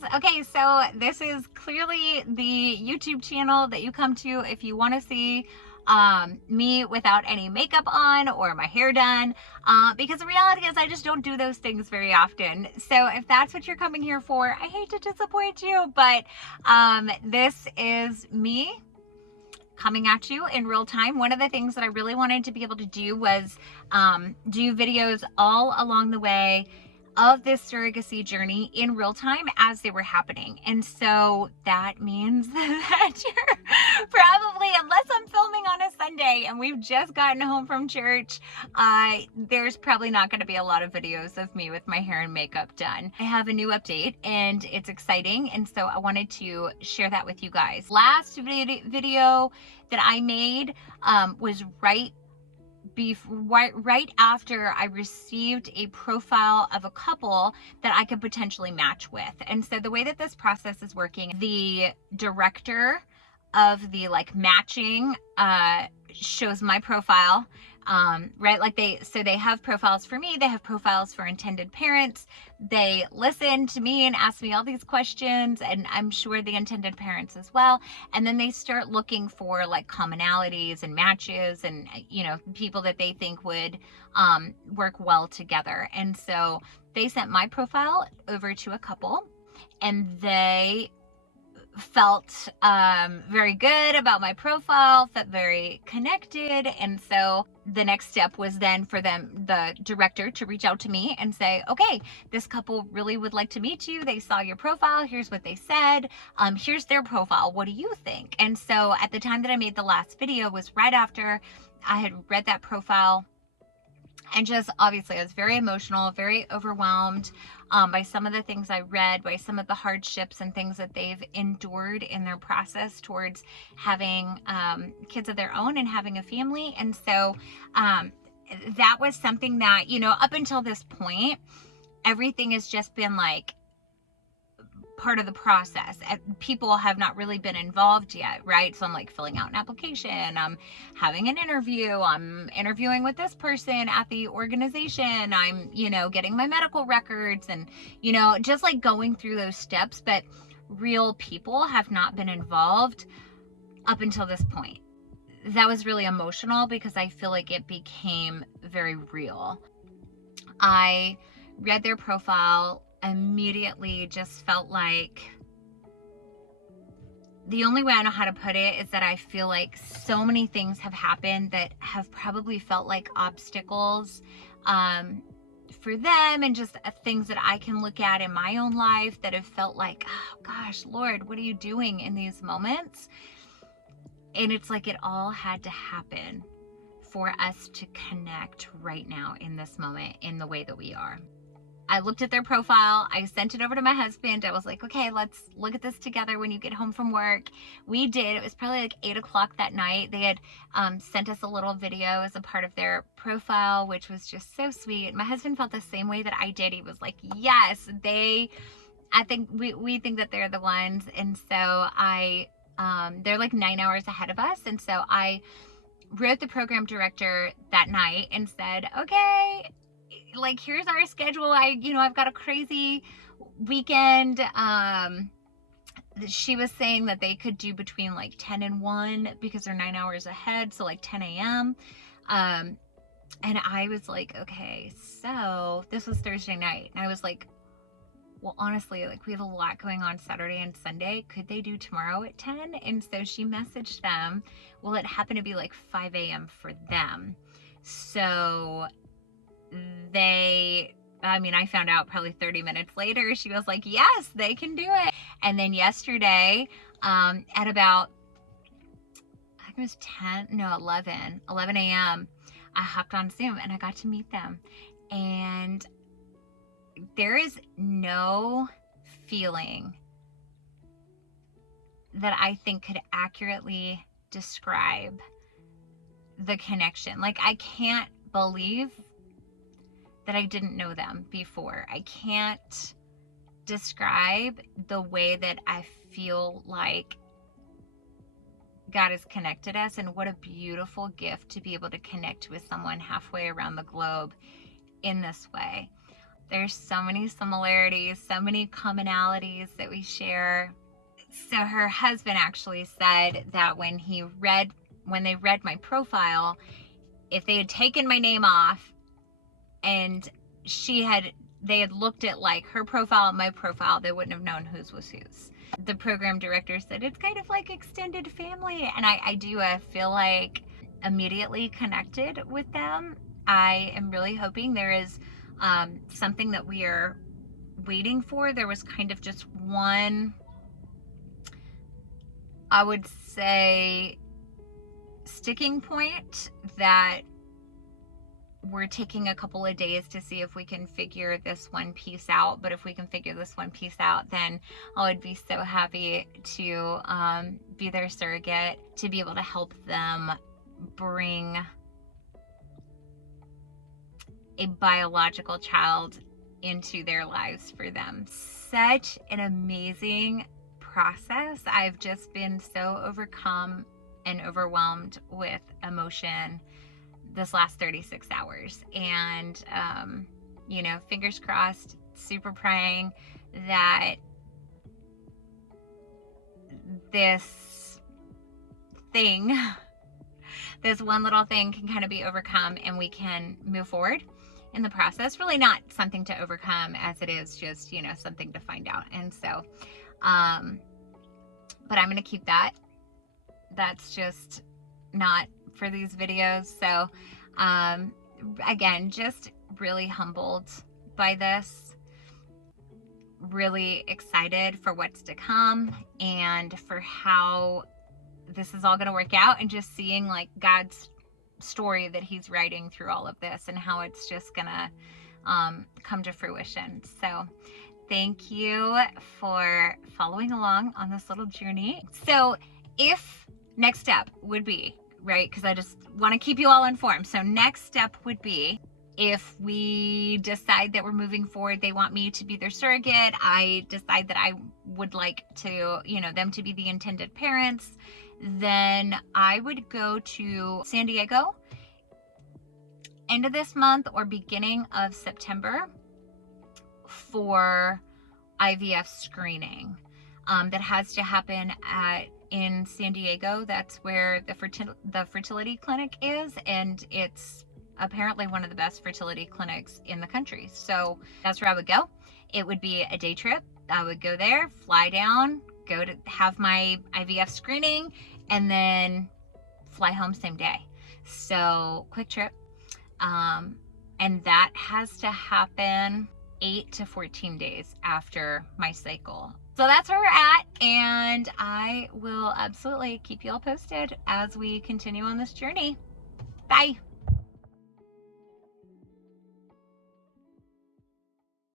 guys. Okay, so this is clearly the YouTube channel that you come to if you want to see me without any makeup on or my hair done, because the reality is I just don't do those things very often. So if that's what you're coming here for, I hate to disappoint you, but this is me coming at you in real time. One of the things that I really wanted to be able to do was do videos all along the way of this surrogacy journey in real time as they were happening. And so that means that you're probably, unless I'm filming on a Sunday and we've just gotten home from church, there's probably not going to be a lot of videos of me with my hair and makeup done. I have a new update and it's exciting, and so I wanted to share that with you guys. Last video that I made was right after I received a profile of a couple that I could potentially match with. And so the way that this process is working, the director of the matching shows my profile, right? Like they have profiles for me, they have profiles for intended parents. They listen to me and ask me all these questions, and I'm sure the intended parents as well. And then they start looking for commonalities and matches and, people that they think would work well together. And so they sent my profile over to a couple, and they felt very good about my profile, felt very connected. And so the next step was then for them, the director, to reach out to me and say, okay, this couple really would like to meet you. They saw your profile. Here's what they said. Here's their profile. What do you think? And so at the time that I made the last video was right after I had read that profile. And just obviously I was very emotional, very overwhelmed by some of the things I read, by some of the hardships and things that they've endured in their process towards having kids of their own and having a family. And so that was something that, up until this point, everything has just been part of the process. People have not really been involved yet, right? So I'm filling out an application, I'm having an interview, I'm interviewing with this person at the organization, I'm getting my medical records, and just going through those steps. But real people have not been involved up until this point. That was really emotional because I feel like it became very real. I read their profile, immediately just felt like, the only way I know how to put it is that I feel like so many things have happened that have probably felt like obstacles for them, and just things that I can look at in my own life that have felt like, oh gosh, Lord, what are you doing in these moments? And it's like it all had to happen for us to connect right now in this moment in the way that we are. I looked at their profile. I sent it over to my husband. I was like, okay, let's look at this together when you get home from work. We did. It was probably 8 o'clock that night. They had sent us a little video as a part of their profile, which was just so sweet. My husband felt the same way that I did. He was like, yes, I think we think that they're the ones. And so they're 9 hours ahead of us. And so I wrote the program director that night and said, okay, here's our schedule. I've got a crazy weekend. She was saying that they could do between 10 and 1 because they're 9 hours ahead. So 10 a.m. And I was like, okay, so this was Thursday night. And I was like, well, honestly, we have a lot going on Saturday and Sunday. Could they do tomorrow at 10? And so she messaged them. Well, it happened to be 5 a.m. for them. So I found out probably 30 minutes later. She was like, yes, they can do it. And then yesterday, at about, I think it was 11 a.m., I hopped on Zoom and I got to meet them. And there is no feeling that I think could accurately describe the connection. I can't believe that I didn't know them before. I can't describe the way that I feel like God has connected us, and what a beautiful gift to be able to connect with someone halfway around the globe in this way. There's so many similarities, so many commonalities that we share. So her husband actually said that when they read my profile, if they had taken my name off and they had looked at like her profile and my profile, they wouldn't have known whose was whose. The program director said it's kind of like extended family, and I do. I feel like immediately connected with them. I am really hoping there is something that we are waiting for. There was kind of just one, I would say, sticking point that we're taking a couple of days to see if we can figure this one piece out. But if we can figure this one piece out, then I would be so happy to be their surrogate, to be able to help them bring a biological child into their lives for them. Such an amazing process. I've just been so overcome and overwhelmed with emotion this last 36 hours. And, you know, fingers crossed, super praying that this thing, this one little thing can kind of be overcome and we can move forward in the process. Really not something to overcome as it is just, you know, something to find out. And so, but I'm going to keep that. That's just not for these videos. So again, just really humbled by this, really excited for what's to come and for how this is all going to work out, and just seeing like God's story that he's writing through all of this and how it's just gonna come to fruition. So thank you for following along on this little journey. So if next step would be, right, because I just want to keep you all informed. So next step would be, if we decide that we're moving forward, they want me to be their surrogate, I decide that I would like to, you know, them to be the intended parents, then I would go to San Diego end of this month or beginning of September for IVF screening. That has to happen in San Diego. That's where the fertility clinic is, and it's apparently one of the best fertility clinics in the country. So that's where I would go. It would be a day trip. I would go there, fly down, go to have my IVF screening, and then fly home same day. So quick trip. And that has to happen 8 to 14 days after my cycle. So that's where we're at, and I will absolutely keep you all posted as we continue on this journey. Bye.